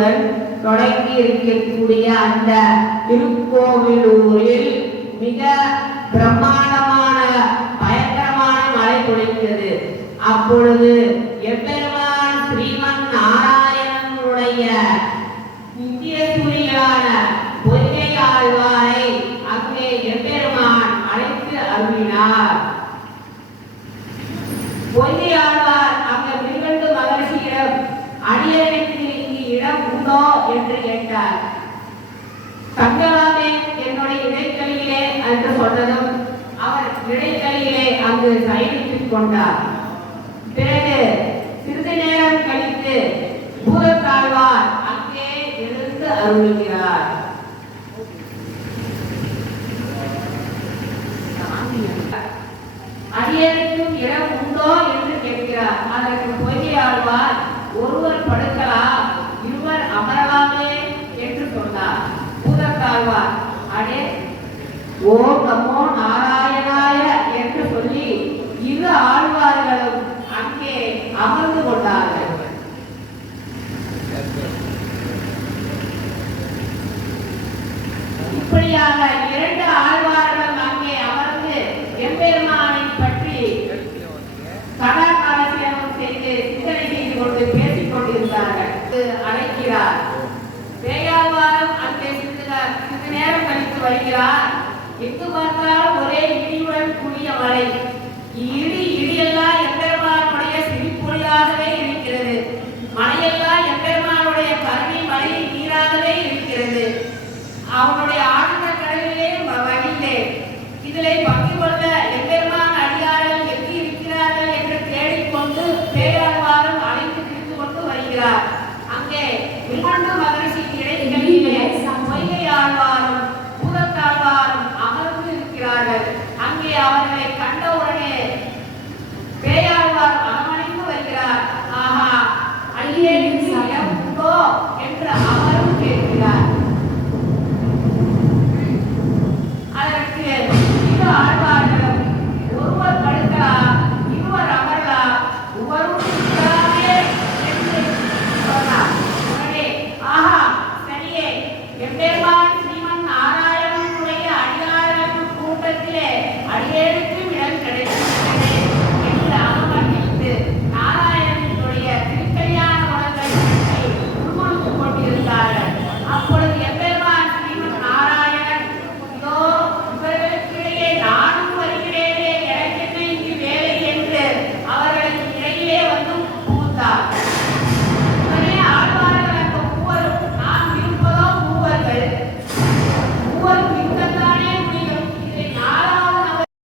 மலையுடன் தொடங்கி இருக்கக்கூடிய அந்த திருக்கோவிலூரில் மிக பிரம்மாண்டமான பயங்கரமான மழை பொழிந்தது. அப்பொழுது எம்பெருமான் ஸ்ரீமன் நாராயணனுடைய முக்கிய சூரியான பொய்கை ஆழ்வாரை அங்கே எம்பெருமான் அழைத்து அருளினார். பொய்கை ஆழ்வார் அங்கே மிருகண்டு மகர்ஷியிடம் அடியனுக்கு இங்கு இடம் உண்டோ என்று கேட்டார். தங்கலாமே என்னுடைய இடைக்கலிலே என்று சொன்னதும் அவர் இடைக்கலிலே அங்கு சயனித்துக் கொண்டார். பிறகு சிறிது நேரம் கழித்து பூதத்தாழ்வார் அங்கே எழுந்து அருளுகிறார். அடியனுக்கும் இடம் உண்டோ என்று கேட்கிறார். அதற்கு பொய்கை ஆழ்வார் ஒருவர் படுக்கலாம், இருவர் அமரலாமே என்று சொன்னார். பூதத்தாழ்வார் அடே ஓம் நமோ நாராயணாய என்று சொல்லி இரு ஆழ்வார்களும் அங்கே அமர்ந்து கொண்டார்கள். இப்படியாக இரண்டு ஆழ்வார்கள் அங்கே அமர்ந்து எம்பெருமானை பற்றி கதாகாலட்சேபம் செய்து சிந்தனை செய்து கொண்டு பேசிக் கொண்டிருந்தார்கள். அழைக்கிறார். வேயாழ்வாரும் அங்கே சிறிது நேரம் கழித்து வருகிறார். எங்கு பார்த்தாலும் ஒரே இடியுடன் கூடிய மழை. இடியெல்லாம் எம்பெருமானுடைய சிரிப்பொழியாகவே இருக்கிறது. மழையெல்லாம் எம்பெருமானுடைய கருணை மழை நீராகவே இருக்கிறது. அவனுடைய ஆனந்த கடலிலே வகிலே இதிலே பங்கு கொள்ள